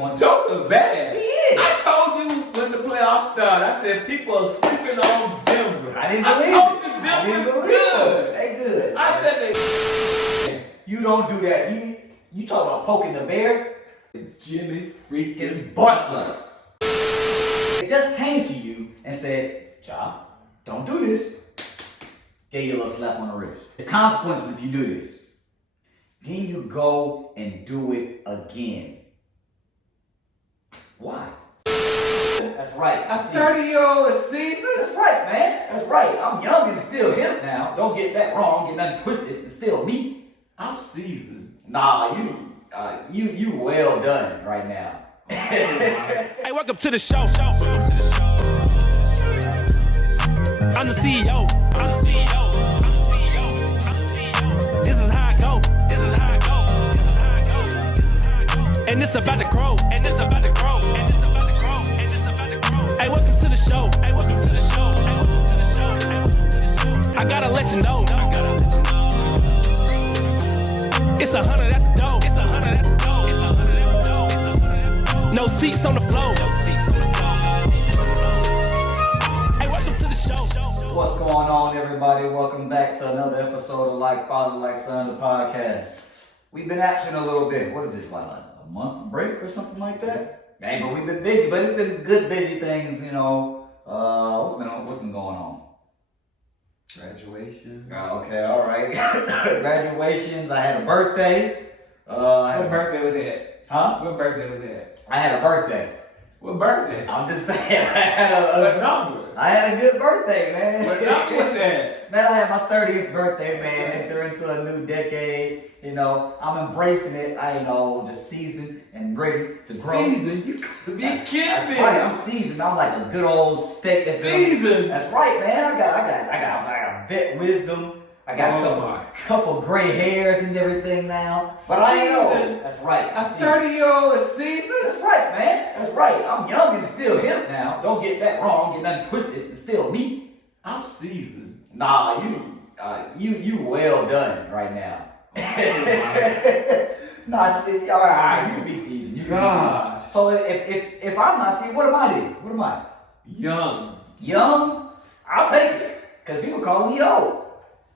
one. Joker's bad. He is. I told you when the playoffs started, I said people are sleeping on Denver. I didn't believe I told it. you I didn't Denver's believe good. it. They good. I man. said they. You don't do that. You talk about poking the bear? Jimmy freaking Butler. It just came to you and said, Ja, don't do this. Gave you a little slap on the wrist. There's consequences if you do this. Then you go and do it again. Why? That's right. A 30-year-old season? That's right, man. That's right. I'm young and still hip now. Don't get that wrong. Don't get nothing twisted. It's still me. I'm seasoned. Nah, you well done right now. Hey, welcome to the show. I'm the CEO. This is how I go. And it's about to grow. Hey, welcome to the show. I gotta let you know. It's 100 at the door. No seats on the floor. Hey, welcome to the show. What's going on, everybody? Welcome back to another episode of Like Father, Like Son, the podcast. We've been absent a little bit. What is this, like a month break or something like that? Hey, but we've been busy, but it's been good busy things, you know. What's been going on? Graduation. Okay, all right. Graduations. I had a birthday. What birthday was that? Huh? What birthday was that? I had a birthday. What birthday? I'm just saying, I What number? had a good birthday, man. What number was that? Man, I had my 30th birthday, man. Enter into a new decade. You know, I'm embracing it. Just seasoned and ready to grow. Seasoned? You could be kidding That's me. right. I'm seasoned. I'm like a good old steak. Seasoned. That's right, man. I got vet wisdom. I got a couple gray hairs and everything now. But I ain't old. That's right. A 30-year-old season? That's right, man. That's right. I'm young and still hip now. Don't get that wrong. Don't get nothing twisted. It's still me. I'm seasoned. Nah, you well done right now. Nah, see, all right, you can be seasoned. You can be seasoned. So if I'm not seasoned, what am I then? What am I? Young. Young? I'll take it. Because people calling me old.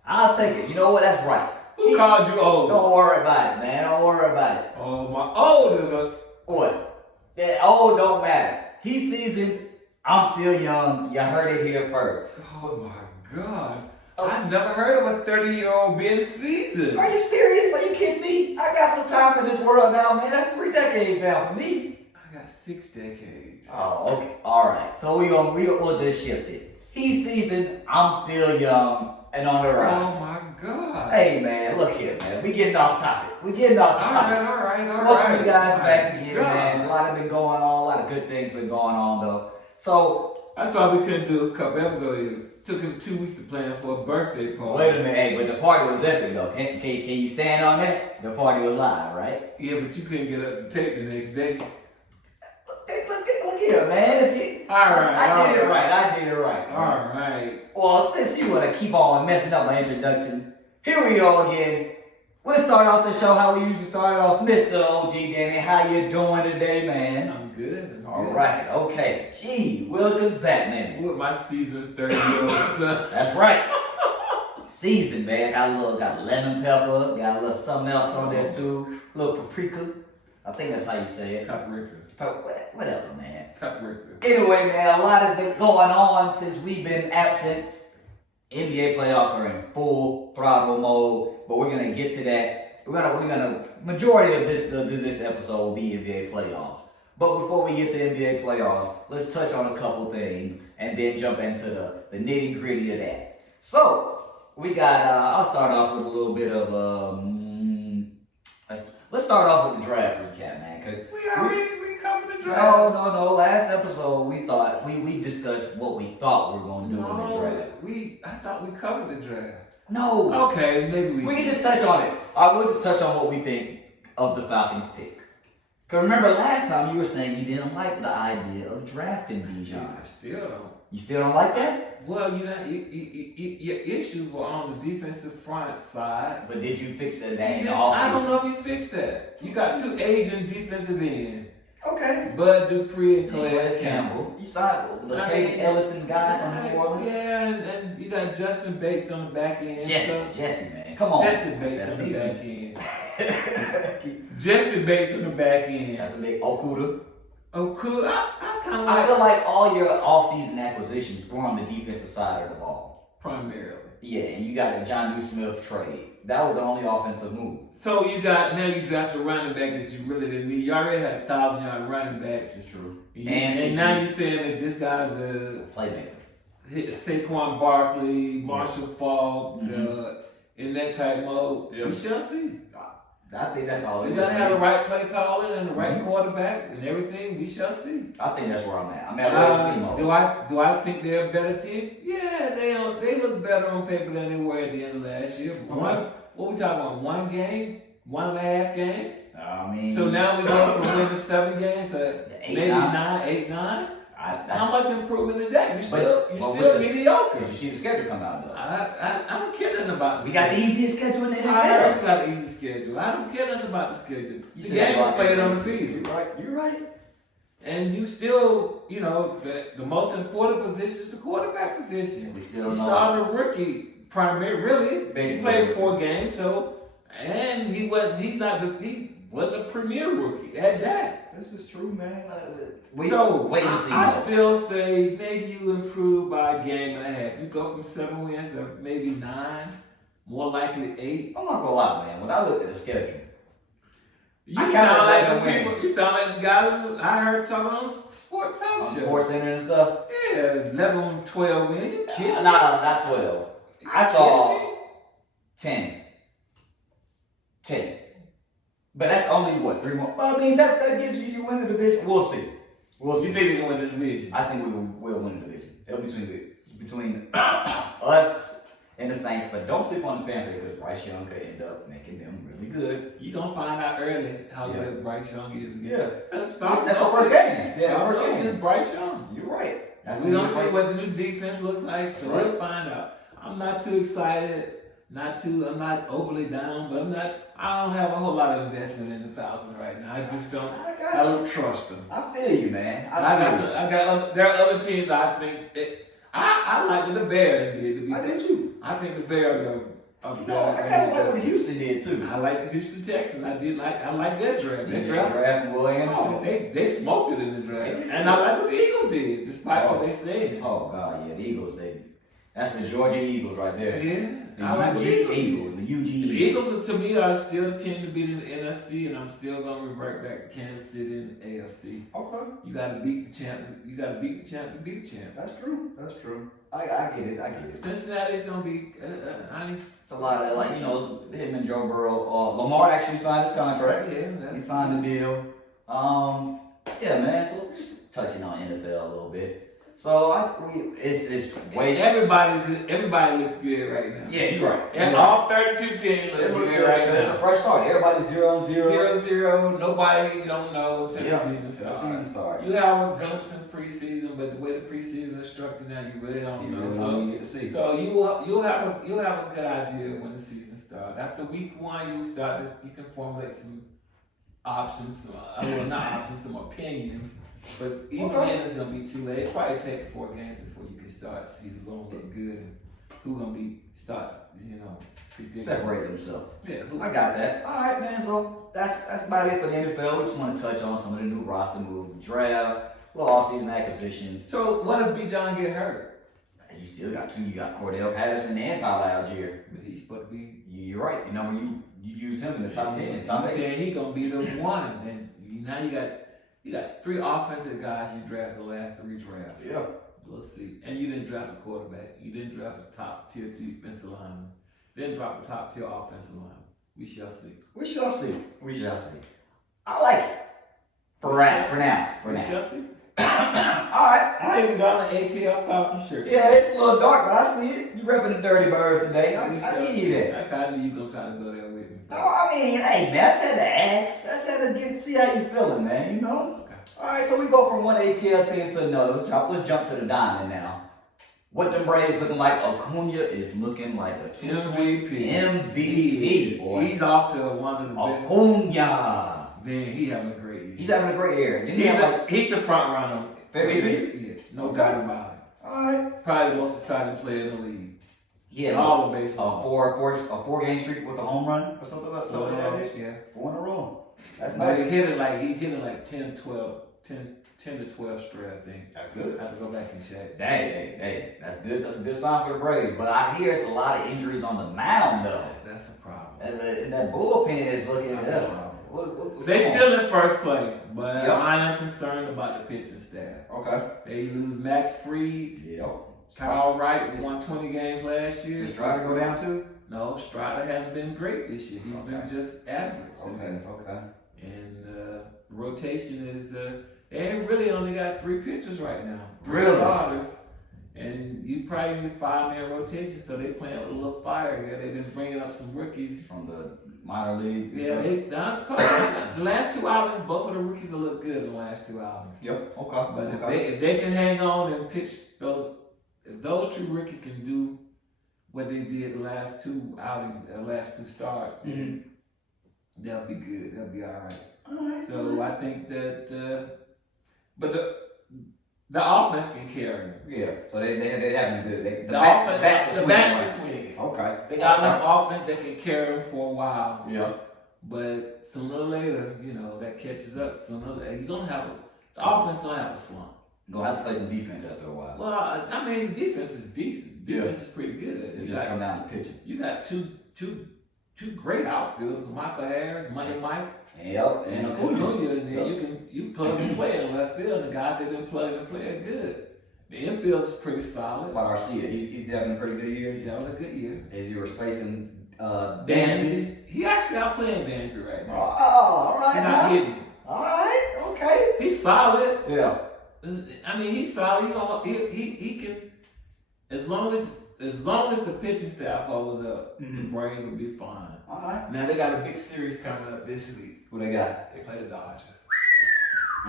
I'll take it. You know what? That's right. Who called you old? Don't worry about it, man. Don't worry about it. Oh, my old is a... What? That old don't matter. He's seasoned. I'm still young. You heard it here first. Oh, my God. I've never heard of a 30-year-old being seasoned. Are you serious? Are you kidding me? I got some time in this world now, man. That's 3 decades now for me. I got 6 decades. Oh, okay. All right. So we'll just shift it. He's seasoned. I'm still young and on the rise. Oh, my God. Hey, man. Look here, man. We getting off topic. All right. Welcome you guys back again, man. A lot has been going on. A lot of good things been going on, though. So that's why we couldn't do a couple episodes. It took him 2 weeks to plan for a birthday party. wait a minute, hey, but the party was epic though. Can you stand on that? The party was live, right? Yeah, but you couldn't get up to tape the next day. Hey, look here, man. I did it right. All right. Well, since you want to keep on messing up my introduction, here we go again. We'll start off the show how we usually start off. Mr. OG Danny, how you doing today, man? I'm good. All right, okay. Gee, Wilkins Batman. With my seasoned 30-year-old son. That's right. Seasoned, man. Got lemon pepper, got a little something else on there too. A little paprika. I think that's how you say it. Paprika. Whatever, man. Paprika. Anyway, man, a lot has been going on since we've been absent. NBA playoffs are in full throttle mode, but we're gonna get to that. We're gonna majority of this episode will be NBA playoffs. But before we get to NBA playoffs, let's touch on a couple things and then jump into the nitty gritty of that. So we got. I'll start off with a little bit of let's start off with the draft recap, man, because we covered the draft. No. Last episode we discussed what we thought we were going to do in the draft. I thought we covered the draft. No. Okay, maybe we can just touch on it. We'll just touch on what we think of the Falcons pick. Because remember last time you were saying you didn't like the idea of drafting Bijan. I still don't. You still don't like that? Well, your issues were on the defensive front side. But did you fix that in the I offseason? don't know if you fixed that. You got 2 Asian defensive ends. Okay. Bud Dupree and Calais Calais Campbell. Campbell. You signed LaCade Ellison guy from New Orleans. Yeah, and you got Justin Bates on the back end. Jesse, man. Come on. Justin Bates on the back end. Justin Bates on the back end. That's a big Okuda. Oh, cool. I kind of I like feel like all your offseason acquisitions were on the defensive side of the ball. primarily. Yeah, and you got a John D. Smith trade. That was the only offensive move. So you got now you got the running back that you really didn't need. You already had 1,000-yard running backs. It's true. And now you're saying that this guy's a playmaker. Saquon Barkley, Marshall Faulk, in that type mode. Yeah. We shall see. I think that's all it You is. gotta have the right play calling and the right quarterback and everything. We shall see. I think that's where I'm at. I'm at wait and see mode. Do I think they're a better team? Yeah, they look better on paper than they were at the end of last year. What we talking about? 1 game? 1.5 games? I mean, So now we go from winning 7 games to Eight, maybe nine. 8, 9. that's- How much improvement is that? You're But still with the- mediocre. Did you see the schedule come out though? I don't care nothing about the We got the schedule. easiest schedule in the I heard NFL. you got an easy schedule. I don't care nothing about the schedule. You The said that game about is played on the everything. field. You're right. You're right. And you still, the most important position is the quarterback position. We still You know. started a rookie primarily. Really, he Basically. played 4 games, and he wasn't a premier rookie at that. This is true, man. Wait and see. I still say maybe you improve by a game and a half. You go from 7 wins to maybe 9, more likely 8. I'm not gonna lie, man. When I looked at the schedule, You I sound kinda like like the the people. wins. You sound like the guy I heard talking on Sport Talk on Show. Sports Center and stuff. Yeah, 11, 12 wins. You kidding me? Not 12. I saw 10. 10. But that's only what, 3 more? I mean, that gives you win the division. We'll see. We'll see. You think they can win the division? I think we will win the division. It'll be between us and the Saints, but don't sleep on the Panthers because Bryce Young could end up making them really good. You gonna find out early how Yeah. good Bryce Young is. Yeah. That's our first game. Yeah, our first game. Bryce Young. You're right. That's We gonna don't be see the what the new defense looks like, so Right. we'll find out. I'm not too excited. I'm not overly down, but I don't have a whole lot of investment in the Falcons right now. I just don't. I got I you. don't trust them. I feel you, man. There are other teams I think I like what the Bears did. I did too. I think the Bears are No, I kind of like what Houston did too. I like the Houston Texans. I like their draft. Their draft. Draft Will Anderson. Oh, they smoked it in the draft. And I like what the Eagles did, despite what they said. Oh God, yeah, the Eagles. That's the Georgia Eagles right there. Yeah. The I like UG the Eagles. Eagles. The UG The Eagles, to me, are still the team to beat in the NFC, and I'm still gonna revert back to Kansas City in the AFC. Okay. You gotta beat the champ. You gotta beat the champ to beat the champ. That's true. I get it. Cincinnati's gonna be. It's a lot of him and Joe Burrow. Lamar actually signed his contract. Yeah, He signed the deal. Yeah, man. So we're just touching on NFL a little bit. So it's way. Everybody looks good right now. Yeah, you're right. And all 32 teams look good right It's a now. fresh start. Everybody's 0-0. 0-0. Nobody you don't know until the season starts. starts. You have a glimpse in preseason, but the way the preseason is structured now, you really don't You know. really don't get to see. So you'll have a good idea when the season starts. After week 1, you can formulate some options, some opinions. But even then, it's gonna be too late. It probably take 4 games before you can start to see who's gonna look good and who's gonna predicting. Separate themselves. Yeah, I got that. All right, man. So that's about it for the NFL. We just want to touch on some of the new roster moves, the draft, off-season acquisitions. So what if B. John get hurt? You still got 2. You got Cordell Patterson and Tyler Algier. But he's supposed to be. You're right. You use him in the top 10, top I'm 8. saying he gonna be the one. And now you got 3 offensive guys you drafted the last 3 drafts. Yeah. We'll see. And you didn't draft a quarterback. You didn't draft a top tier 2 defensive lineman. Didn't drop a top tier offensive line. We shall see. We shall see. I like it. For now. We shall see. All right. I ain't even got an ATL Falcon shirt. Yeah, it's a little dark, but I see it. You repping the Dirty Birds today. I give you that. I kind of knew you gonna try to go there with me. No, I mean, hey, man, I just had to ask. I just had to see how you feeling, man, Okay. All right, so we go from one ATL team to another. Let's jump to the diamond now. What them Braves looking like? Acuna is looking like a MVP, boy. He's off to one of the best. Acuna. Man, he having a great year. He's having a great year. Didn't he have, like, He's the front runner. for MVP? Yes, no Okay. doubt about it. All right. Probably the most exciting player in the league. He had All a of baseball. four-game streak with a home run or something like that. Yeah. 4 in a row. That's But nice. he's hitting like 10 to 12 straight, I think. That's good. I have to go back and check. Hey, that's good. That's a good sign for the Braves. But I hear it's a lot of injuries on the mound, though. That's a problem. And that bullpen is looking That's a problem. What They still in first place, but Yep. I am concerned about the pitching staff. Okay. They lose Max Fried. Yep. Kyle Wright won 20 games last year. Just try to go down too? No, Strider hasn't been great this year. He's been just average. Okay. And rotation is they ain't really only got 3 pitchers right now. 3 Really? starters. And you probably need a 5-man rotation, so they playing with a little fire here. They've been bringing up some rookies. From the minor league? Yeah, the last 2 outings, both of the rookies will look good in the last 2 outings. Yep, okay. But if they can hang on and pitch if those 2 rookies can do what they did the last 2 outings, the last 2 starts, they'll be good. They'll be all right. So I think that, but the offense can carry them. Yeah, so they having good. The bats are swinging. Okay. They got enough offense that can carry them for a while. Yeah. But sooner or later, that catches up. Sooner or later, the offense gonna have a slump. Gonna have to play some defense after a while. Well, I mean, the defense is decent. Defense is pretty good. It just come down to pitching. You got two great outfielders, Michael Harris, Money Mike, Yep, and Acuna, and then you plug and play in left field. And the guy that been plugging and playing good. The infield is pretty solid. What about Arcia? He's having a pretty good year. He's having a good year. Is he replacing Dansby? He actually outplaying Dansby right now. Oh, all right. He's not hitting. All right, okay. He's solid. Yeah. I mean, he's solid. He can, as long as the pitching staff holds up, the Braves will be fine. All right. Now they got a big series coming up this week. Who they got? They play the Dodgers.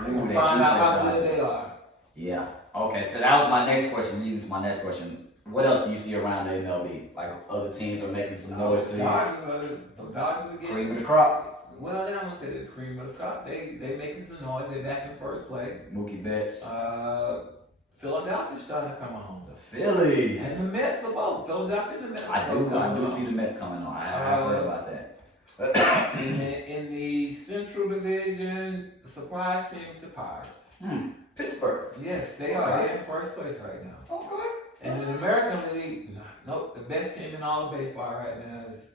Ooh, We're gonna they find do out play how the good Dodgers. they are. Yeah. Okay, so that was my next question. Leading to my next question. What else do you see around the MLB? Like other teams are making some noise to The you? Dodgers again. Cream of the crop. Well, they don't want to say the cream of the crop. They making some noise. They back in first place. Mookie Betts. Philadelphia's starting to come on. The Phillies. And the Mets are both. Philadelphia and the Mets. I do see the Mets coming on. I heard about that. In the Central Division, the surprise team is the Pirates. Pittsburgh. Yes, they are. They're in first place right now. Okay. And in the American League, nope, the best team in all of baseball right now is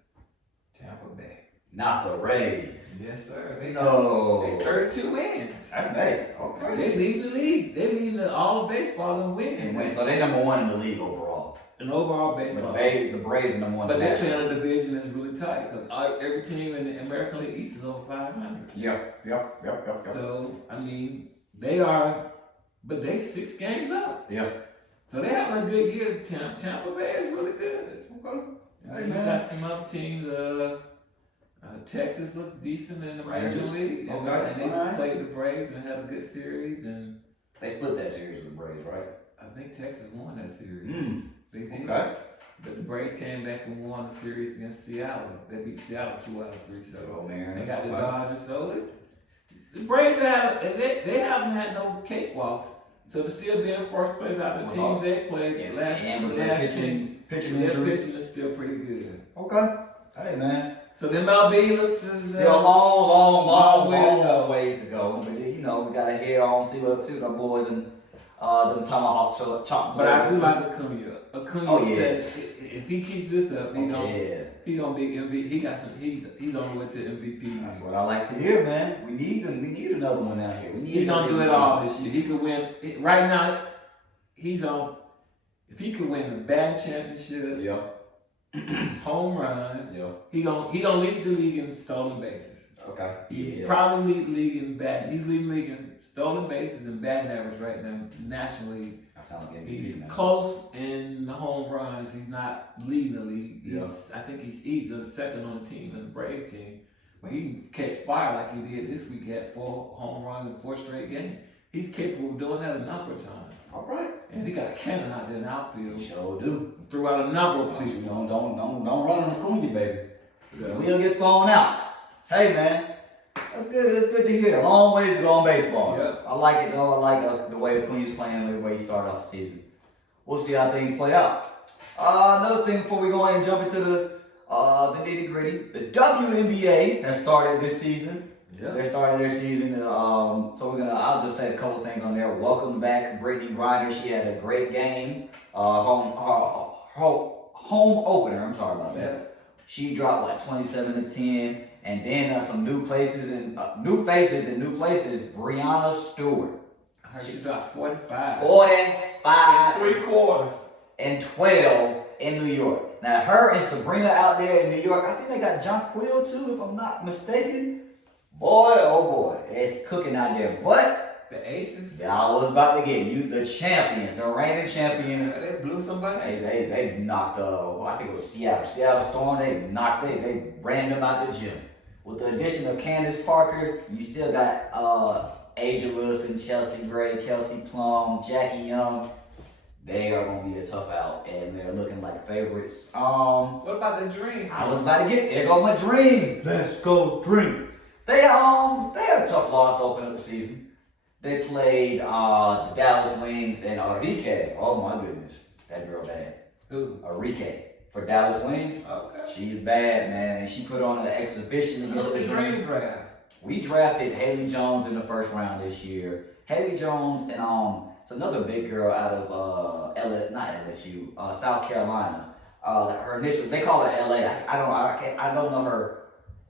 Tampa Bay. Not the Rays. Yes, sir. They 32 wins. That's big. Okay. They lead the league. They lead all of baseball in wins. So they number 1 in the league overall. In overall baseball. But the Braves are number 1. But they're playing a division that's really tight because every team in the American League East is over 500. Yep. So I mean, they are, but they 6 games up. Yeah. So they having a good year. Tampa Bay is really good. Okay. Hey, You man. got some other teams. Texas looks decent in the American Rangers. League. And, Okay. and they just played the Braves and had a good series. And They split that series with the Braves, right? I think Texas won that series. They did. Okay. But the Braves came back and won the series against Seattle. They beat Seattle 2 out of 3. So Oh, man. they got the Dodgers. So the Braves they haven't had no cakewalks. So to still be in first place out the team they played last and with year, their pitching their injuries. pitching is still pretty good. Okay. Hey, man. So the MLB looks as Still a long way ways to go. But we gotta head on, see what our boys and them tomahawk chop. But I do like Acuna. Acuna said if he keeps this up, he gonna be MVP. He got some. He's on the way to MVP. That's what I like to hear, man. We need another one out here. He's gonna do it all this year. He could win. Right now, he's on. If he could win the batting championship, home run, he gonna lead the league in stolen bases. Okay. He probably lead the league in batting. He's leading the league in stolen bases and batting average right now nationally. That sounds like He's MVP, close in the home runs. He's not leading the league. I think he's the second on the team in the Braves team. But he can catch fire like he did this week. He had 4 home runs in 4 straight games. He's capable of doing that a number of times. All right. And he got a cannon out there in the outfield. We sure do. Threw out a number of people. Don't run on Acuna, baby. So, We'll get thrown out. Hey, man. That's good. That's good to hear. A long ways to go in baseball. Yep. I like it though. I like the way the Queen's playing, the way he started off the season. We'll see how things play out. Another thing before we go ahead and jump into the nitty gritty, the WNBA has started this season. Yep. They started their season. So I'll just say a couple things on there. Welcome back, Brittany Griner. She had a great game. Home opener. I'm sorry about that. Yep. She dropped like 27 to 10. And then some new faces in new places. Brianna Stewart. I heard she dropped 45. 45 in 3 quarters. and 12 in New York. Now her and Sabrina out there in New York. I think they got Jonquil too, if I'm not mistaken. Boy, oh boy, it's cooking out there. But The Aces. I was about to get you, the champions, the reigning champions. They blew somebody. They knocked I think it was Seattle Storm. They ran them out the gym. With the addition of Candace Parker, you still got Asia Wilson, Chelsea Gray, Kelsey Plum, Jackie Young. They are going to be a tough out, and they're looking like favorites. What about the Dream? I was about to there go my Dream. Let's go Dream. They had a tough loss to open up the season. They played the Dallas Wings and Enrique. Oh my goodness, that girl bad. Who? Enrique for Dallas Wings. Okay. She's bad, man, and she put on an exhibition against the Dream. Draft. We drafted Haley Jones in the first round this year. Haley Jones and it's another big girl out of South Carolina. Her initials, they call her LA. I don't know her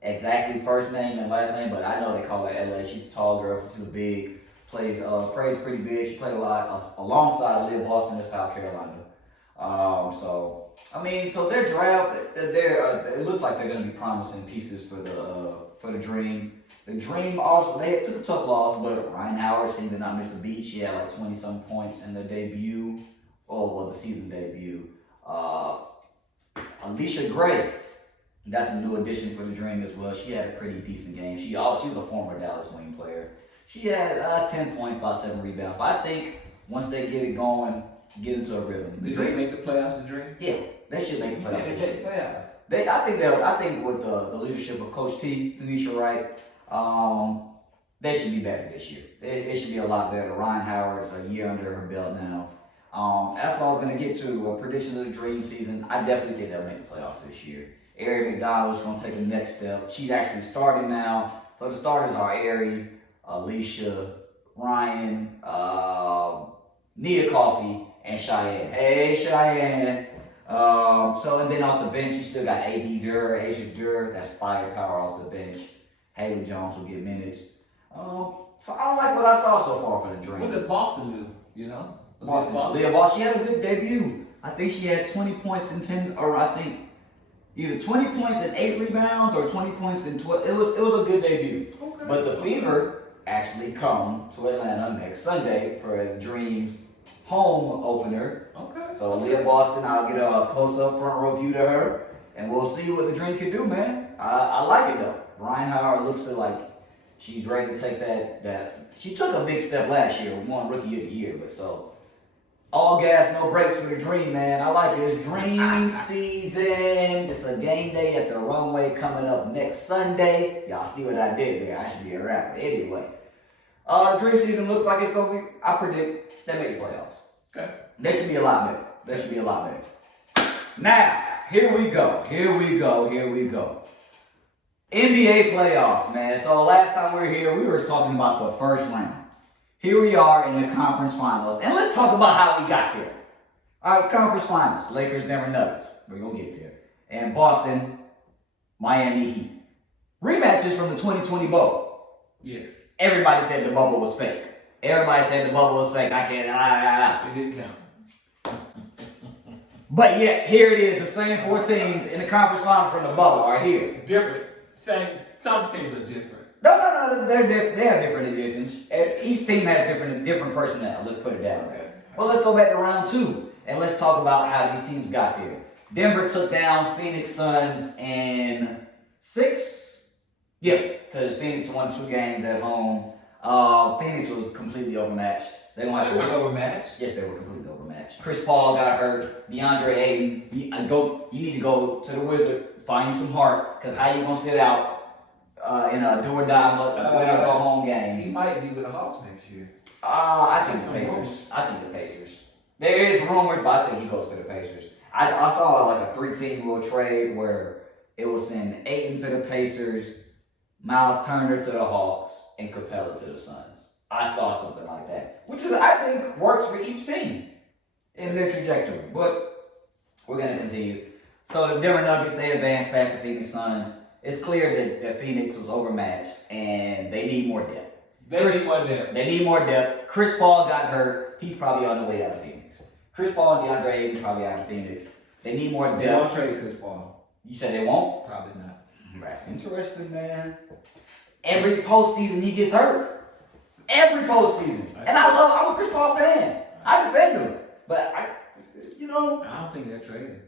exactly first name and last name, but I know they call her LA. She's a tall girl. She's big. Plays pretty big. She played a lot alongside Leah Boston in South Carolina. So their draft, it looks like they're going to be promising pieces for the Dream. The Dream also, they took a tough loss, but Ryan Howard seemed to not miss a beat. She had like 20-some points in the debut, the season debut. Alicia Gray, that's a new addition for the Dream as well. She had a pretty decent game. She was a former Dallas Wing player. She had 10 points, about 7 rebounds. But I think once they get it going, get into a rhythm. Did they make the playoffs, the Dream? Yeah, they should make the playoffs. They make the playoffs. I think with the leadership of Coach T, Tanisha Wright, they should be better this year. It should be a lot better. Ryan Howard is a year under her belt now. That's what I was going to get to. A prediction of the Dream season. I definitely think they'll make the playoffs this year. Ari McDonald's going to take the next step. She's actually starting now. So the starters are Ari, Alicia, Ryan, Nia Coffey, and Cheyenne. Hey, Cheyenne. And then off the bench, you still got Asia Durr. That's firepower off the bench. Haley Jones will get minutes. So I like what I saw so far for the Dream. What did Boston do? You know? Leah Boston, she had a good debut. I think she had 20 points and 10, or I think either 20 points and 8 rebounds or 20 points and 12. It was a good debut. Okay. But the Fever actually come to Atlanta next Sunday for a Dreams home opener. Okay. So Leah Boston, I'll get a close-up front row view to her, and we'll see what the Dream can do, man. I like it though. Ryan Howard looks like she's ready to take that. She took a big step last year, won Rookie of the Year, but so all gas, no brakes for the Dream, man. I like it. It's Dream season. It's a game day at the runway coming up next Sunday. Y'all see what I did there? I should be a rapper. Anyway, Dream season looks like it's gonna be. I predict they make the playoffs. Okay. They should be a lot better. Now, here we go. NBA playoffs, man. So last time we were here, we were talking about the first round. Here we are in the conference finals. And let's talk about how we got there. All right, conference finals. Lakers, Denver Nuggets. We're going to get there. And Boston, Miami Heat. Rematches from the 2020 bubble. Yes. Everybody said the bubble was fake. I can't. It didn't count. But yet, here it is. The same 4 teams in the conference finals from the bubble are here. Different. Some teams are different. No, they have different additions. Each team has different personnel. Let's put it that way. Well, let's go back to round 2 and let's talk about how these teams got there. Denver took down Phoenix Suns in 6. Yeah, because Phoenix won 2 games at home. Phoenix was completely overmatched. They were overmatched? Yes, they were completely overmatched. Chris Paul got hurt. DeAndre Ayton, you need to go to the Wizard, find some heart, because how you gonna sit out in a do or die go home game. He might be with the Hawks next year. I think the Pacers. I think the Pacers. There is rumors, but I think he goes to the Pacers. I saw like a 3-team little trade where it was send Ayton to the Pacers, Miles Turner to the Hawks, and Capella to the Suns. I saw something like that, which is I think works for each team in their trajectory. But we're gonna continue. So the Denver Nuggets, they advanced past the Phoenix Suns. It's clear that Phoenix was overmatched and they need more depth. They need more depth. Chris Paul got hurt. He's probably on the way out of Phoenix. Chris Paul and DeAndre Ayton probably out of Phoenix. They need more depth. They won't trade Chris Paul. You said they won't? Probably not. That's interesting, man. Every postseason he gets hurt. Every postseason. And I'm a Chris Paul fan. I defend him. But I don't think they're trading.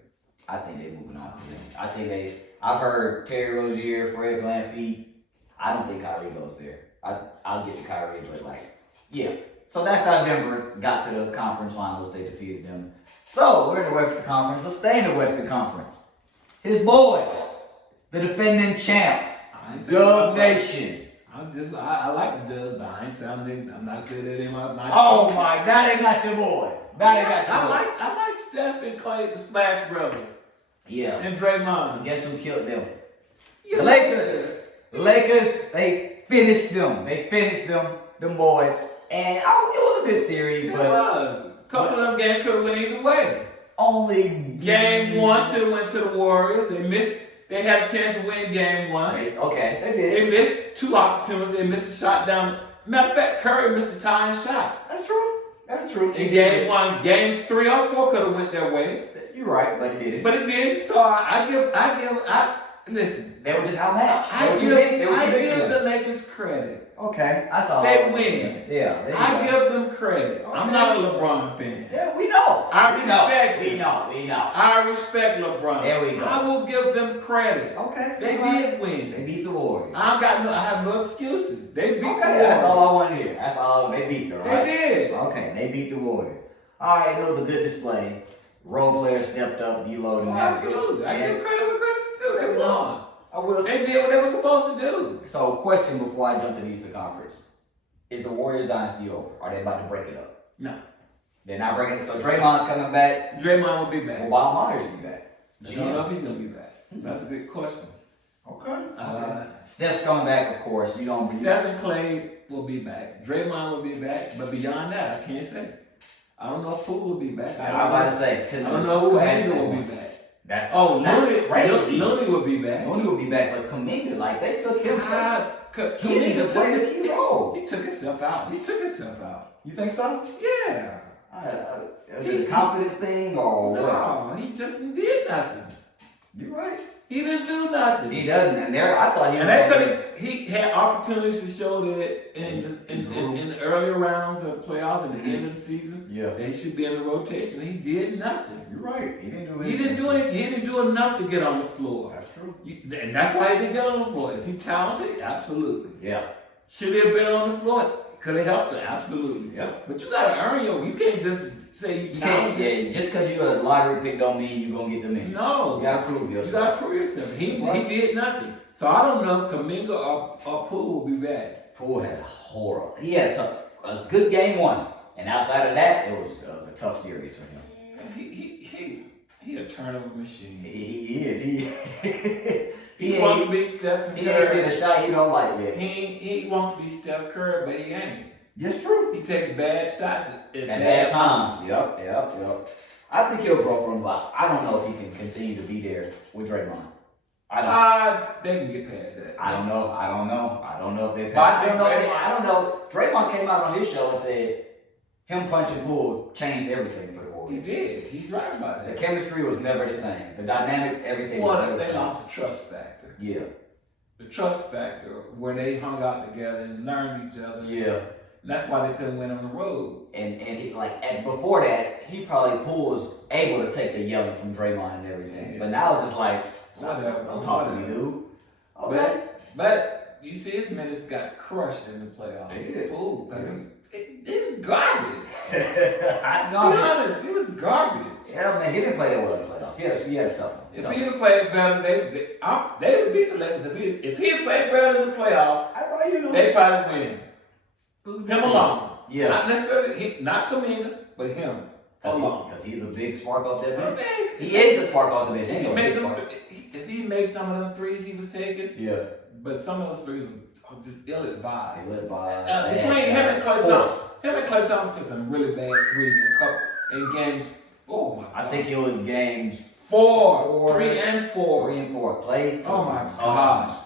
I think they're moving on. I've heard Terry Rozier, Fred VanVleet. I don't think Kyrie goes there. I'll get to Kyrie, but yeah. So that's how Denver got to the conference finals. They defeated them. So we're in the Western Conference. Let's stay in the Western Conference. His boys, the defending champ, Dub Nation. I like the Dubs, but I'm not saying that they my Oh my, now they got your boys. I like Steph and Clay, the Splash Brothers. Yeah. And Draymond. Guess who killed them? Yeah. The Lakers, they finished them. Them boys. And it was a good series, but a couple of them games could have went either way. Only game one should have went to the Warriors. They had a chance to win game one. Okay, they did. They missed two opportunities. They missed a shot down. Matter of fact, Curry missed a tying shot. That's true. In game one, game 3 or 4 could have went their way. You're right, but it didn't. But it did. So listen. They were just outmatched. I give the Lakers credit. Okay, that's all. They win. Yeah, I give them credit. Okay. I'm not a LeBron fan. Yeah, we know. We know. I respect LeBron. There we go. I will give them credit. Okay. They did win. They beat the Warriors. I have no excuses. They beat the Warriors. That's all I want to hear. That's all. They beat them, right? They did. Okay, they beat the Warriors. All right, it was a good display. Role players stepped up, D-Lo, and absolutely. I give credit where credit's due. They won. They did what they were supposed to do. So, question before I jump to the Eastern Conference. Is the Warriors dynasty over? Are they about to break it up? No. They're not breaking it. So, Draymond's coming back. Draymond will be back. Will Bob Myers be back? I don't know if he's going to be back. That's a good question. Okay. Steph's coming back, of course. Steph and Clay will be back. Draymond will be back. But beyond that, I can't say. I don't know if Poole will be back. I'm about to say. I don't know who will be back. That's crazy. Looney will be back. Looney will be back, but Kuminga, they took him. He didn't even play the key role. He took himself out. You think so? Yeah. Is it a confidence thing or what? No, he just did nothing. You're right. He didn't do nothing. He doesn't, and I thought he. And he had opportunities to show that in the earlier rounds of the playoffs and the end of the season. Yeah. That he should be in the rotation. He did nothing. You're right. He didn't do anything. He didn't do enough to get on the floor. That's true. And that's why he didn't get on the floor. Is he talented? Absolutely. Yeah. Should he have been on the floor? Could have helped him? Absolutely. Yeah. But you gotta earn you can't just say you talented. Just because you're a lottery pick don't mean you're gonna get the minutes. No. You gotta prove yourself. You gotta prove yourself. He did nothing. So I don't know if Kuminga or Poole will be back. Poole had he had a good game one. And outside of that, it was a tough series for him. He a turnover machine. He is. He wants to be Steph Curry. He ain't seen a shot he don't like yet. He wants to be Steph Curry, but he ain't. That's true. He takes bad shots at bad times. Yep. I think he'll grow from him, but I don't know if he can continue to be there with Draymond. They can get past that. I don't know if they I don't know. Draymond came out on his show and said him punching Poole changed everything for the Warriors. He did. He's right about that. The chemistry was never the same. The dynamics, everything was never the same. They lost the trust factor. Yeah. The trust factor where they hung out together and learned each other. Yeah. And that's why they couldn't win on the road. And he before that, he probably Poole was able to take the yelling from Draymond and everything. Yes. But now it's just like, don't talk to me, dude. Okay. But you see, his minutes got crushed in the playoffs. They did. Poole, because it was garbage. Let's be honest, it was garbage. Yeah, man, he didn't play that well in the playoffs. playoffs. He had a tough one. If he'd have played better, they would beat the Lakers. If he'd played better in the playoffs, they probably win. Him alone. Yeah. Not necessarily, not Kaminga, but him alone. Because he's a big spark off that bench. Big. He is a spark off the bench. If he made some of them threes he was taking, yeah. But some of those threes are just ill-advised. Between him and Klay Thompson took some really bad threes in games. Oh my God. I think it was games 3 and 4. 3 and 4. Klay. Oh my gosh.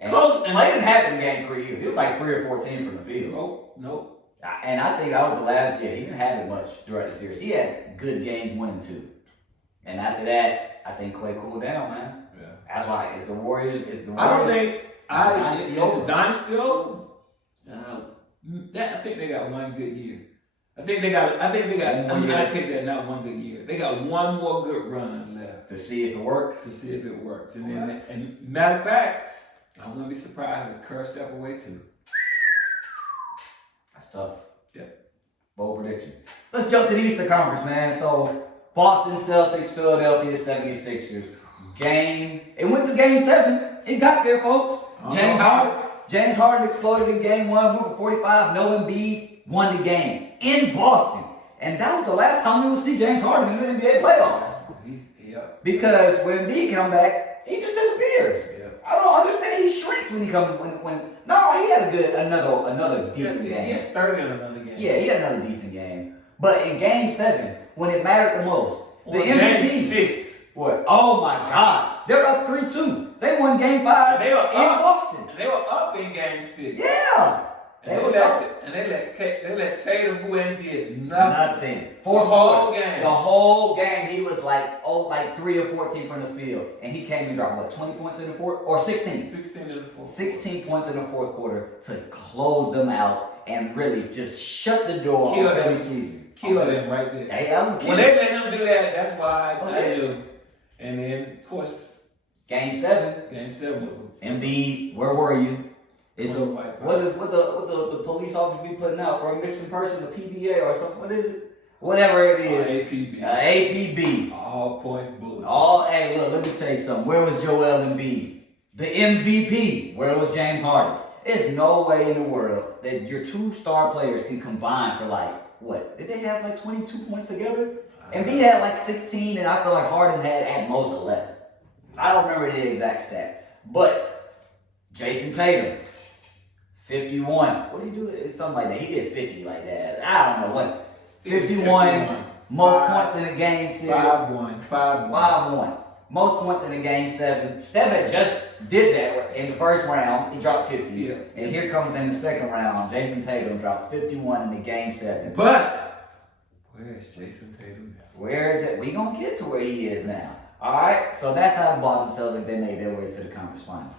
And Klay didn't have it in game 3 either. He was like 3 or 14 from the field. Nope. And I think that was the last. Yeah, he didn't have it much throughout the series. He had good games 1 and 2. And after that, I think Klay cooled down, man. Yeah. That's why it's the Warriors. I don't think it's dynasty over. I think they got one good year. I think they got. I take that not one good year. They got one more good run left to see if it works. And then, and matter of fact, I wouldn't be surprised if Kerr step away too. That's tough. Yeah. Bold prediction. Let's jump to the Eastern Conference, man. So Boston Celtics, Philadelphia 76ers. It went to game 7. It got there, folks. James Harden exploded in game 1, went for 45. No Embiid won the game in Boston. And that was the last time we would see James Harden in the NBA playoffs. Because when Embiid come back, he just disappears. Yeah. I don't understand. He shrinks when he comes. No, he had another decent game. He had 30 in another game. Yeah, he had another decent game. But in game 7, when it mattered the most, the MVP. Game 6. What? Oh my God. They're up 3-2. They won game 5 they were in Boston. And they were up in game 6. Yeah. They let Tatum, who ain't did nothing. The whole game, he was like 3 or 14 from the field. And he came and dropped, 20 points in the fourth? Or 16? 16 in the fourth. 16 points in the fourth quarter to close them out and really just shut the door on every season. Kill them right there. Hey, that was when they let him do that, that's why I knew. And then, of course, Game 7 was Embiid, where were you? It's what the police officer be putting out for a missing person, the PBA or something? What is it? Whatever it is. APB. APB. All points bulletin. Hey, look, let me tell you something. Where was Joel Embiid? The MVP. Where was James Harden? There's no way in the world that your 2 star players can combine for what? Did they have 22 points together? Embiid had 16, and I feel like Harden had at most 11. I don't remember the exact stats. But Jason Tatum, 51. What did he do? It's something like that. He did 50 like that. I don't know what. 51. Most points in a game 6. 5-1. Most points in a game 7. Steph had just did that in the first round. He dropped 50. Yeah. And here comes in the second round. Jason Tatum drops 51 in the game 7. But where's Jason Tatum now? Where is it? We gonna get to where he is now. All right. So that's how the Boston Celtics they made their way to the conference finals.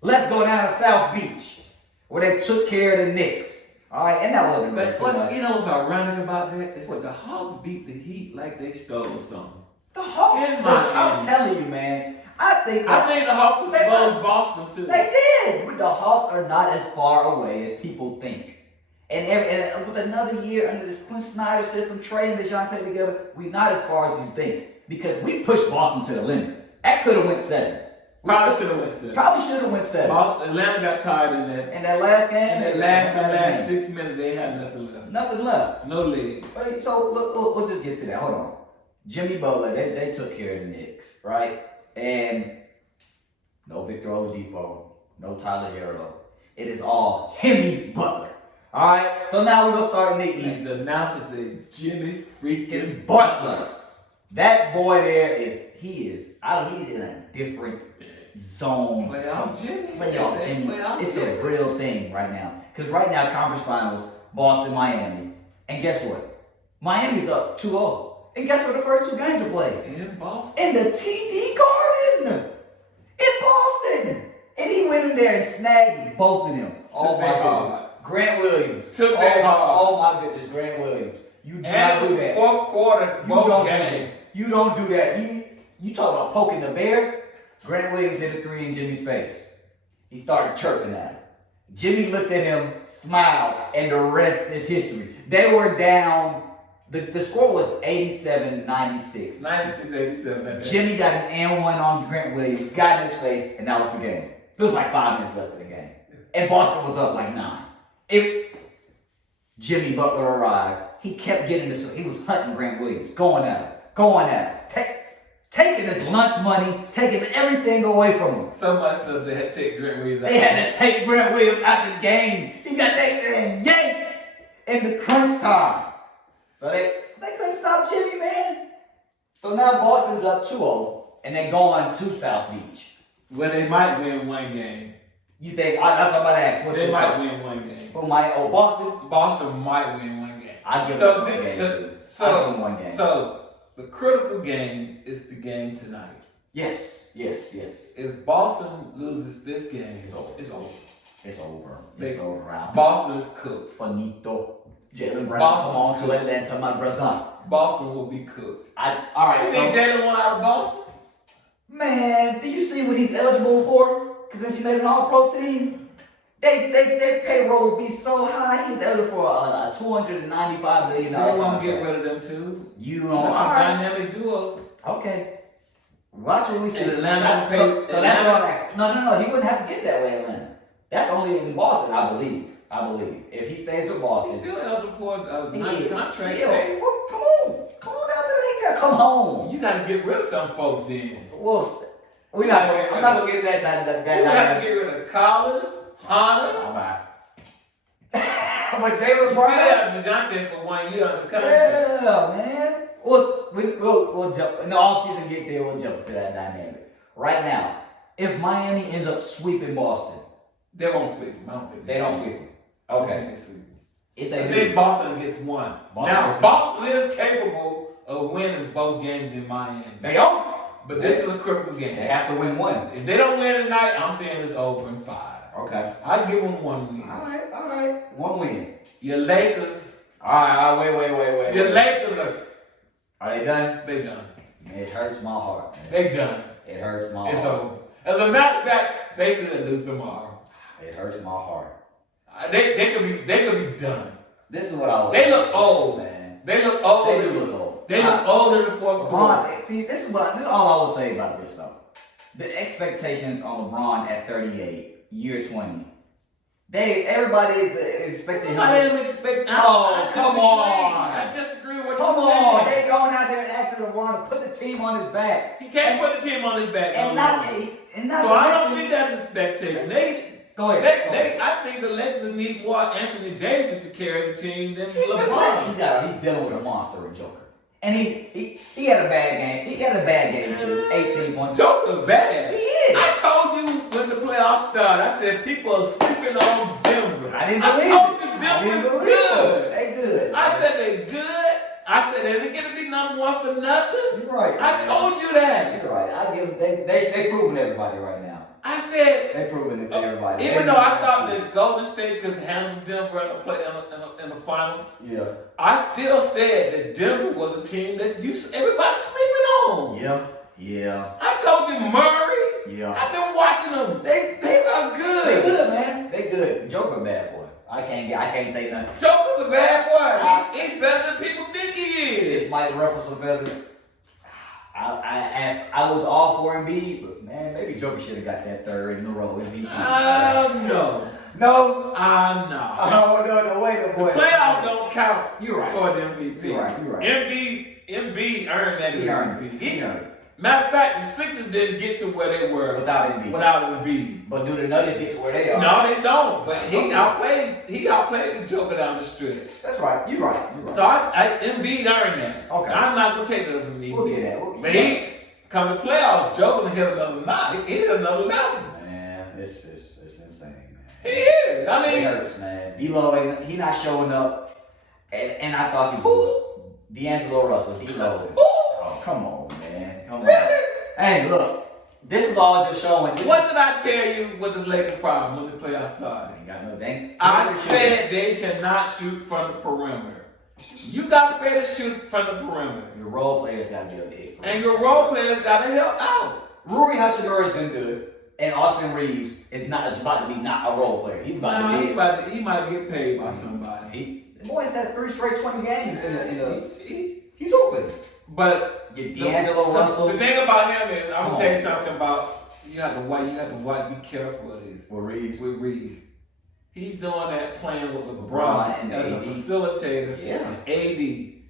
Let's go down to South Beach, where they took care of the Knicks. All right, and that wasn't really too much. You know what's ironic about that is the Hawks beat the Heat like they stole something. The Hawks, I'm telling you, man. I think the Hawks exposed Boston too. They did. But the Hawks are not as far away as people think. And with another year under this Quinn Snyder system, Trey and DeJounte together, we're not as far as you think. Because we pushed Boston to the limit. That could have went 7. Probably should have went 7. Atlanta got tired in that. In that last game? In that last 6 minutes, they had nothing left. No legs. Right, so look, we'll just get to that. Hold on. Jimmy Butler, they took care of the Knicks, right? And no Victor Oladipo, no Tyler Hero. It is all Jimmy Butler. All right, so now we're going to start in the East. The announcer said Jimmy freaking Butler. That boy there he is in a different zone. Playoff Jimmy. It's a real thing right now. Because right now, conference finals, Boston, Miami. And guess what? Miami's up 2-0. And guess what the first 2 games are played? In Boston. In the TD Garden. In Boston. And he went in there and snagged both of them. Oh my goodness. Grant Williams. Took that hard. Oh my goodness, Grant Williams. You do not do that. Fourth quarter, both games. You don't do that. You talk about poking the bear. Grant Williams hit a 3 in Jimmy's face. He started chirping at him. Jimmy looked at him, smiled, and the rest is history. They were down The score was 87-96. 96-87. Jimmy got an and one on Grant Williams, got in his face, and that was the game. It was like 5 minutes left in the game. And Boston was up like 9. If Jimmy Butler arrived, he kept getting this. He was hunting Grant Williams, going at him, taking his lunch money, taking everything away from him. So much so they had to take Grant Williams out. They had to take Grant Williams out the game. He got that yanked in the crunch time. So they couldn't stop Jimmy, man. So now Boston's up 2-0, and they're going to South Beach. Well, they might win one game. You think, that's what I'm about to ask. They might win one game. Who might? Oh, Boston? Boston might win one game. I give them one game. So the critical game is the game tonight. Yes. If Boston loses this game, it's over. It's over. Boston is cooked. Finito. Jalen Brown, come on to Atlanta, my brother. Boston will be cooked. All right. You think Jalen won out of Boston? Man, do you see what he's eligible for? Because since he made an All-Pro team, their payroll would be so high. He's eligible for a $295 million. They want to get rid of them too. You know, that's a dynamic duo. Okay. Watch what we see. And Atlanta So that's what I'm asking. No. He wouldn't have to get that way, Atlanta. That's only in Boston, I believe. If he stays with Boston. He's still eligible for a nice contract. Well, come on down to the hotel. Come home. You got to get rid of some folks then. Well, I'm not gonna get into that. You have to get rid of Collins, Hunter. All right. But Jalen You Brown. still have DeJounte for 1 year on the contract. Yeah, man. We'll jump. When the offseason gets here, we'll jump to that dynamic. Right now, if Miami ends up sweeping Boston, they won't sweep them. I don't think they don't sweep them. Okay. If they I do, think Boston gets one. Boston is capable of winning both games in Miami. They are. But this is a critical game. They have to win one. If they don't win tonight, I'm saying it's over in 5. Okay. I give them 1 win. All right. 1 win. Your Lakers. All right. Wait. Your Lakers Are they done? They done. It hurts my heart, man. They done. It hurts my heart. It's over. As a matter of fact, they could lose tomorrow. It hurts my heart. They could be done. This is what I was. They look old, man. They look old. They do look old. They look old in the fourth quarter. See, this is all I will say about this though. The expectations on LeBron at 38, year 20. Everybody expected him. I didn't expect. Come on. I disagree with what Come you on. said. They going out there and asking LeBron to put the team on his back. He can't put the team on his back. And not. So I don't think that's expectation. Go ahead. I think the Lakers need more Anthony Davis to carry the team than He's LeBron. He's dealing with a monster in Joker. And he had a bad game. He had a bad game too. 18 points. Joker's bad. He is. I told you when the playoffs started, I said people are sleeping on Denver. I didn't believe told you Denver is good. They good. I said they good. I said they didn't get to be number 1 for nothing. You're right. I told you that. You're right. I give them. They proving everybody right now. I said They proving it to everybody. Even though I thought that Golden State could handle Denver in the finals, Yeah. I still said that Denver was a team that everybody's sleeping on. Yeah. I told you Murray. Yeah. I've been watching them. They are good. They good, man. They good. Joker bad boy. I can't take nothing. Joker's a bad boy. He's better than people think he is. This might ruffle some feathers. I was all for Embiid, but man, maybe Joker should have got that 3rd in a row MVP. No. No. No. Oh no, the way the boy. Playoffs don't count. You're right. For the MVP. You're right. Embiid earned that He earned MVP. it. He earned it. Matter of fact, the Sixers didn't get to where they were Without Embiid. Embiid. But do the Nuggets get to where they are? No, they don't. But he outplayed the Joker down the stretch. That's right. You're right. So Embiid earned that. Okay. I'm not gonna take that from Embiid. We'll get that. But he come to playoffs, Joker hit another level. He hit another level. Man, it's insane, man. He is. I mean, it hurts, man. D-Lo, he not showing up, and I thought he would. D'Angelo Russell, D-Lo. Oh, come on, man. Come on. Really? Hey, look. This is all just showing. What did I tell you what this Lakers problem when the playoffs started? Ain't got no thing. I said they cannot shoot from the perimeter. You got to be able to shoot from the perimeter. Your role players got to be able to hit. And your role players got to help out. Rui Hachimura's been good, and Austin Reeves is about to be not a role player. He's about to be. He might get paid by somebody. The boy's had 3 straight 20 games in the he's open. But D'Angelo Russell. The thing about him is, I'm gonna tell you something about you have to be careful of this. With Reeves. He's doing that playing with LeBron and as AD. a facilitator. Yeah. And AD.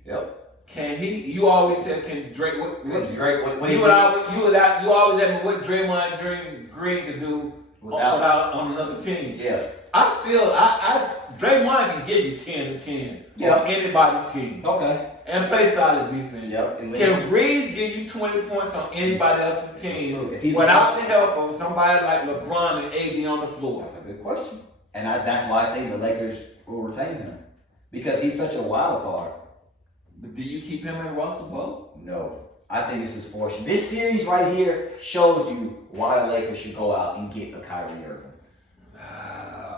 Yep. Can he? You always said, can Drake? You always ask me what Draymond Green could do without on another team. Yeah. Draymond can give you 10 to 10 on anybody's team. Okay. And play solid defense. Yep. Can Reeves give you 20 points on anybody else's team Sure. without the help of somebody like LeBron and AD on the floor? That's a good question. And that's why I think the Lakers will retain him. Because he's such a wild card. But do you keep him in Russell boat? No. I think this is fortunate. This series right here shows you why the Lakers should go out and get a Kyrie Irving.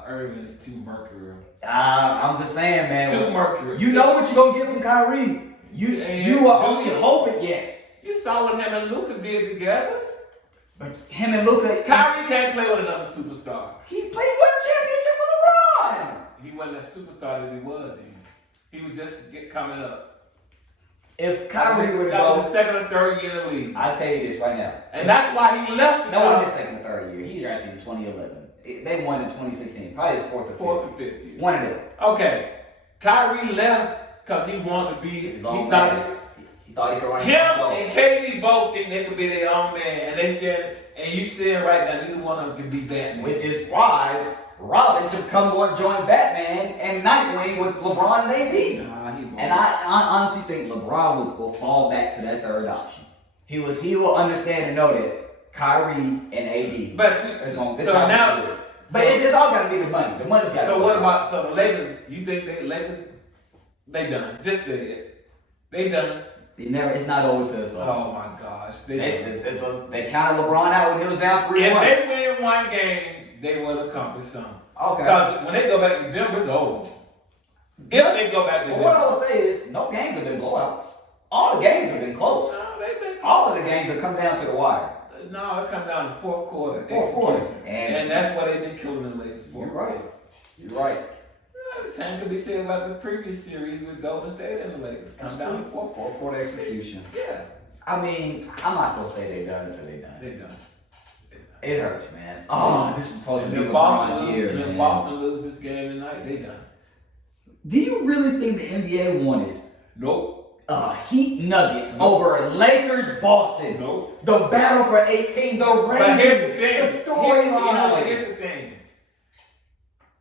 Irving is too mercurial. I'm just saying, man. Too mercurial. You know what you're going to get from Kyrie. You are only hoping, yes. You saw what him and Luka did together. But him and Luka. Kyrie can't play with another superstar. He played one championship with LeBron. He wasn't that superstar that he was then. He was just coming up. If Kyrie would that was go, his second or third year in the league. I'll tell you this right now. And that's why he left. No, not his second or third year. He drafted in 2011. They won in 2016. Probably his fourth or fifth year. One of them. Okay. Kyrie left because he wanted to be his own man. He thought he could run him and KD both think they could be their own man. And they said, and you said right now, neither one of them can be Batman. Which is why Robin should come and join Batman and Nightwing with LeBron and AD. And I honestly think LeBron will fall back to that third option. He will understand and know that Kyrie and AD. But it's all got to be the money. The money's got. So what about the Lakers? You think they done? Just say it. They done. It's not over to us. Oh my gosh. They counted LeBron out when he was down 3-1. If they win one game, they will accomplish something. Okay. Because when they go back to Denver, it's over. If they go back to Denver. What I will say is, no games have been blowouts. All the games have been close. No, all of the games have come down to the wire. No, it comes down to fourth quarter. And that's why they've been killing the Lakers. You're right. You're right. The same could be said about the previous series with Golden State and the Lakers. Comes down to fourth quarter execution. Yeah. I mean, I'm not gonna say they done until they done. They done. It hurts, man. Oh, this is supposed to be LeBron's year. And if Boston lose this game tonight, they done. Do you really think the NBA wanted? Nope. Heat Nuggets over Lakers Boston. Nope. The battle for 18, the rain. But here's the thing. The storyline. Here's the thing.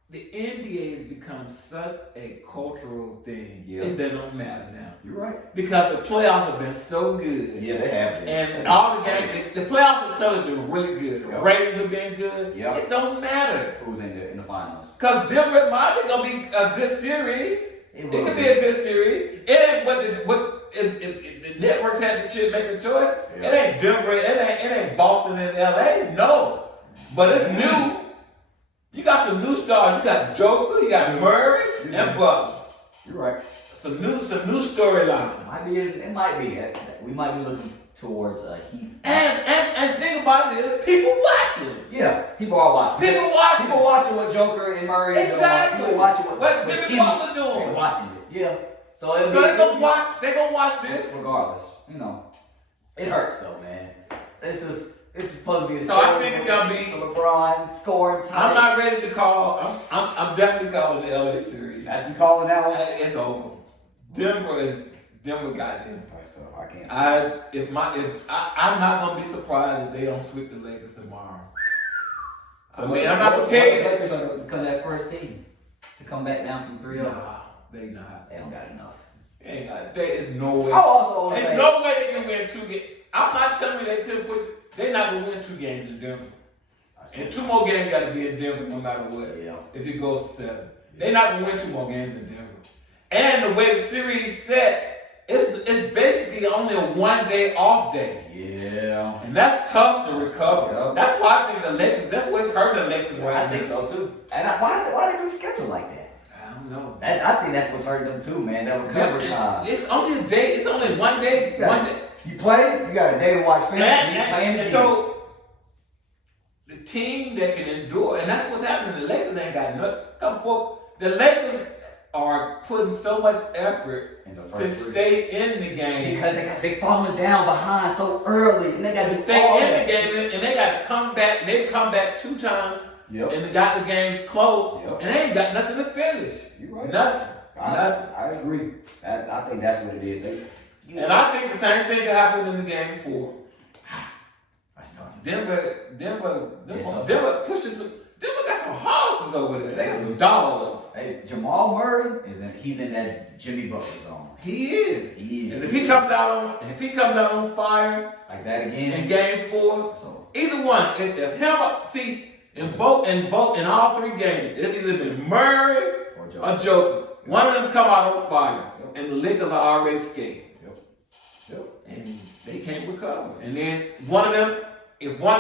The NBA has become such a cultural thing. Yeah. It doesn't matter now. You're right. Because the playoffs have been so good. Yeah, they have been. And all the games, the playoffs themselves have been really good. The ratings have been good. Yep. It don't matter. Who's in the finals? Because Denver might be going to be a good series. It could be a good series. It ain't if the networks had to make a choice. Yeah. It ain't Denver. It ain't Boston and LA. No. But it's new. You got some new stars. You got Joker. You got Murray and Butler. You're right. Some new storyline. It might be. We might be looking towards Heat. And think about it, people watching. Yeah, people are watching. People watching what Joker and Murray are doing. Exactly. People watching what Jimmy Butler doing. They're watching it. Yeah. So they're gonna watch this. Regardless, it hurts though, man. This is supposed to be. So I think it's gonna be LeBron scoring time. I'm not ready to call. I'm definitely calling the LA series. That's you calling that one. It's over. Denver got them. I can't. I'm not gonna be surprised if they don't sweep the Lakers tomorrow. So I'm not prepared. The Lakers are become that first team to come back down from 3-0. Nah, they not. They don't got enough. They ain't got. There is no way. There's no way they can win 2 games. I'm not telling you they could push. They're not gonna win 2 games in Denver. And 2 more games got to be in Denver no matter what. Yeah. If it goes to 7, they're not gonna win 2 more games in Denver. And the way the series is set, it's basically only a 1-day off day. Yeah. And that's tough to recover. Yep. That's why I think the Lakers. That's what's hurting the Lakers right now. I think so too. And why they reschedule like that? I don't know. I think that's what's hurting them too, man. That recovery time. It's only a day. It's only 1 day. You play. You got a day to watch film. And so the team that can endure, and that's what's happening. The Lakers ain't got nothing. The Lakers, are putting so much effort In the to first three. stay in the game. Because they falling down behind so early, and they got To to stay in the game, and they got to come back. They come back 2 times, Yep. and they got the games close, Yep. and they ain't got nothing to finish. You're right. Nothing. Nothing. I agree. I think that's what it is. And I think the same thing that happened in the game 4. That's tough. Denver pushes some. Denver got some horses over there. They got some dogs. Hey, Jamal Murray he's in that Jimmy Butler zone. He is. He is. And if he comes out on fire like that again in game 4, so either one. If him, in all 3 games, it's either been Murray or Joker. One of them come out on fire, and the Lakers are already scared. Yep. And they can't recover. And then one of them, if one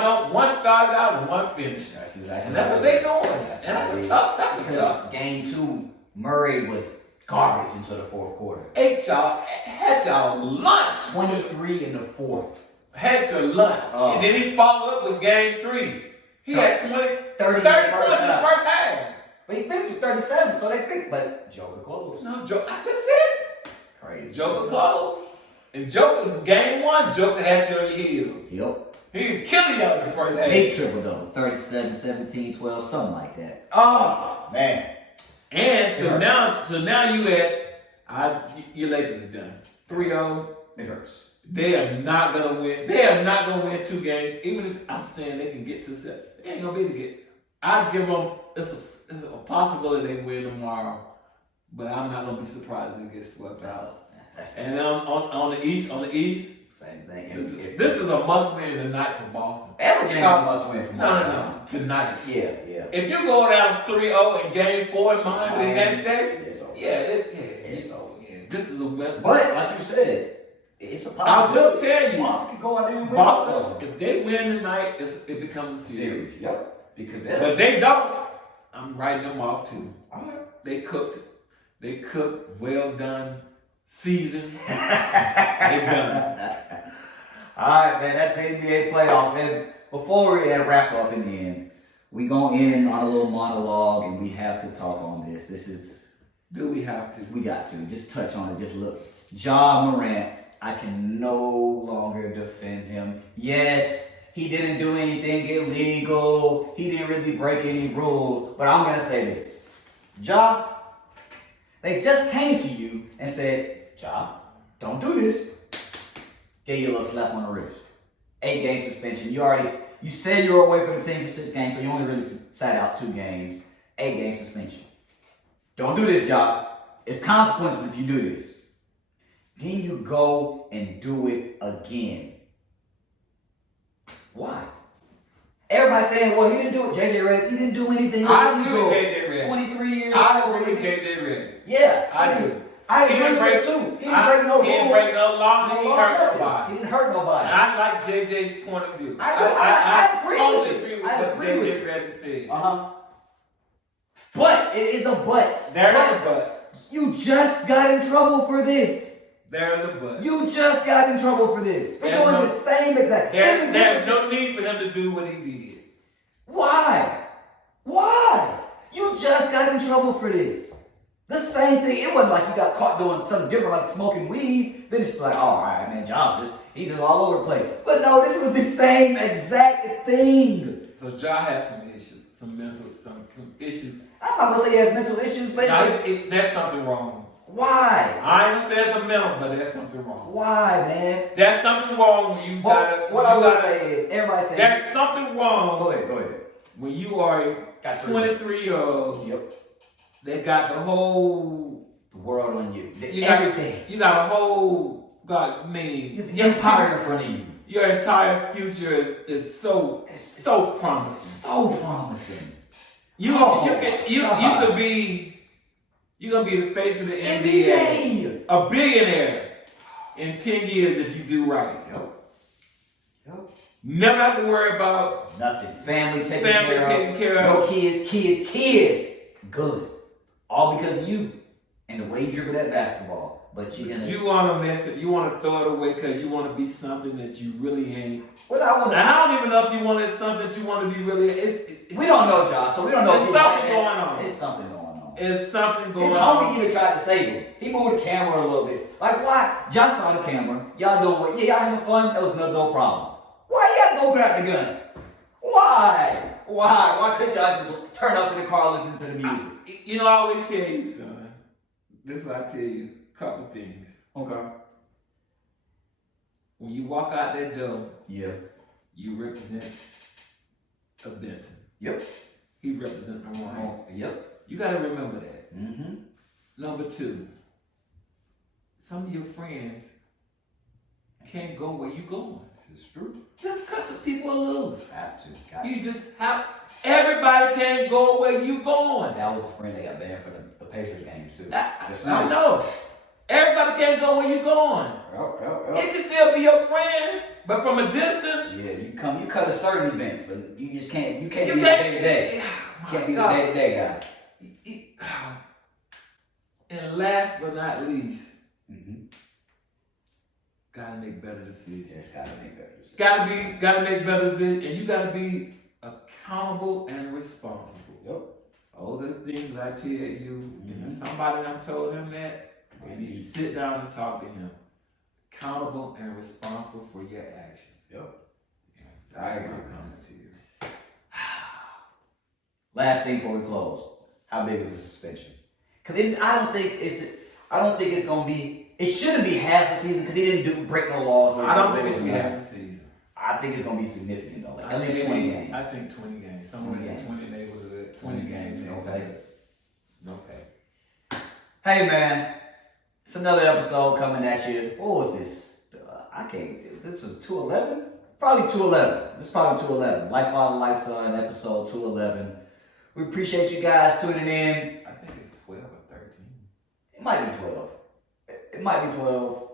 starts out and one finishes. That's exactly. And that's what they doing. And that's a tough. Game 2, Murray was garbage until the fourth quarter. Had y'all lunch. 23 in the fourth. Had to lunch. And then he followed up with game 3. He had 30 points in the first half. But he finished with 37, so they think. But Joker closed. No, I just said It's crazy. Joker closed. And Joker, game 1, Joker had you on your heel. Yep. He was killing y'all in the first half. Big triple double. 37, 17, 12, something like that. Oh man. And so now you your Lakers are done. 3-0. It hurts. They are not gonna win. They are not gonna win 2 games. Even if I'm saying they can get to 7, they ain't gonna be able to get. I'd give them. It's a possibility they win tomorrow, but I'm not gonna be surprised if they get swept out. And on the East, same thing. This is a must-win tonight for Boston. Every game is a must-win for Boston. No, tonight. Yeah. If you go down 3-0 in game 4 in Miami the next day, it's over. it's over. Yeah, this is the best. But like you said, it's a possibility. I will tell you, Boston can go out there and win. Boston, if they win tonight, it becomes a series. Yep. Because but they don't. I'm writing them off too. All right. They cooked. Well done. Season. They done. All right, man. That's the NBA playoffs. And before we wrap up in the end, we gonna end on a little monologue, and we have to talk on this. Do we have to? We got to just touch on it. Just look, Ja Morant. I can no longer defend him. Yes, he didn't do anything illegal. He didn't really break any rules. But I'm gonna say this, Ja. They just came to you and said, Ja, don't do this. Gave you a little slap on the wrist. 8-game suspension. You said you were away from the team for 6 games, so you only really sat out 2 games. 8-game suspension. Don't do this, Ja. It's consequences if you do this. Then you go and do it again. Why? Everybody's saying, well, he didn't do it. JJ Redick, he didn't do anything illegal. I agree with JJ Redick. 23 years I old. agree with JJ Redick. Yeah, I do. I He agree didn't with break it too. He I- didn't break no He didn't rules. break no law. He No didn't law, hurt nothing. nobody. He didn't hurt nobody. And I like JJ's point of view. I agree totally with it. agree with I what agree with JJ it. Redick said. But it is a but. There is a but. You just got in trouble for this. There is a but. You just got in trouble for this. For There's doing no- the same exact. There's no need for him to do what he did. Why? You just got in trouble for this. The same thing. It wasn't like you got caught doing something different, like smoking weed. Then it's like, oh, all right, man, he's just all over the place. But no, this was the same exact thing. So Ja has some issues, some issues. I'm not gonna say he has mental issues, but There's something wrong. why? I ain't gonna say it's a mental, but there's something wrong. Why, man? There's something wrong when you gotta. What I will say is, everybody says there's something wrong. Go ahead. When you are a Got 23-year-old, Yep. they got the whole world on you. Everything. You got a whole The empire in front of you. Your entire future is so promising. So promising. You could be. You're gonna be the face of the NBA. A billionaire in 10 years if you do right. Yep. Never have to worry about nothing. Family taken care of. No kids. Good. All because of you and the way you dribble that basketball. But you want to mess it. You want to throw it away because you want to be something that you really ain't. Well, I don't even know if you want something that you want to be really. We don't know, Josh. So we don't know. There's something going on. There's something going on. on. If something going His on. homie even tried to save him. He moved the camera a little bit. Like, why? Y'all saw the camera. Y'all doing what? Yeah, y'all having fun? That was no problem. Why you gotta go grab the gun? Why? Why couldn't y'all just turn up in the car and listen to the music? You know, I always tell you, son. This is what I tell you. A couple things. Okay. When you walk out that door, Yeah. you represent a Benton. Yep. He represents Orion. Yep. You gotta remember that. Mm-hmm. Number two, some of your friends can't go where you going. This is true. Just because the people are loose. Have to. Got You to. just have, everybody can't go where you going. That was a friend that got banned for the Pacers games too. Just I know. Everybody can't go where you going. Yep. It can still be your friend, but from a distance. Yeah, you cut a certain events, but you just can't. You can't You be the can't- day to day. You can't be the day to day guy. And last but not least, Mm-hmm. gotta make better decisions. Just gotta make better decisions. Gotta make better decisions, and you gotta be accountable and responsible. Yep. Those are the things I tell you. Mm-hmm. And somebody done told him that, we need to sit down and talk to him. Accountable and responsible for your actions. Yep. That's I agree. my comment to you. Last thing before we close, how big is the suspension? Because I don't think it's gonna be. It shouldn't be half a season because he didn't break no laws. I don't think it should be half a season. I think it's gonna be significant though, like I at least think 20 games. I think 20 games. Somewhere 20 in games. 20 neighborhood. 20 games. Okay. Okay. Hey man, it's another episode coming at you. What was this? I can't. This was 211. Probably 211. This is probably 211. Like Father, Like Son, episode 211. We appreciate you guys tuning in. I think it's 12 or 13. It might be 12. It might be 12.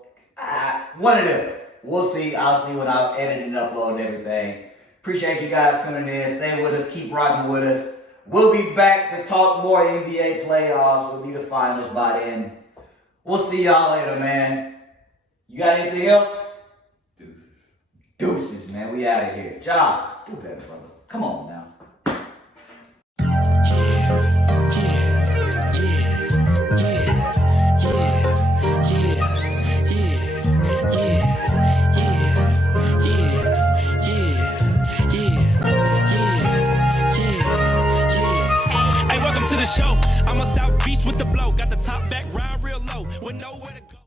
One of them. We'll see. I'll see when I edit and upload and everything. Appreciate you guys tuning in. Stay with us. Keep rocking with us. We'll be back to talk more NBA playoffs. We'll be the finals by then. We'll see y'all later, man. You got anything else? Deuces, man. We out of here. Ja, do better, brother. Come on now. Hey, welcome to the show. I'm a South Beach with the blow. Got the top back round real low with nowhere to go.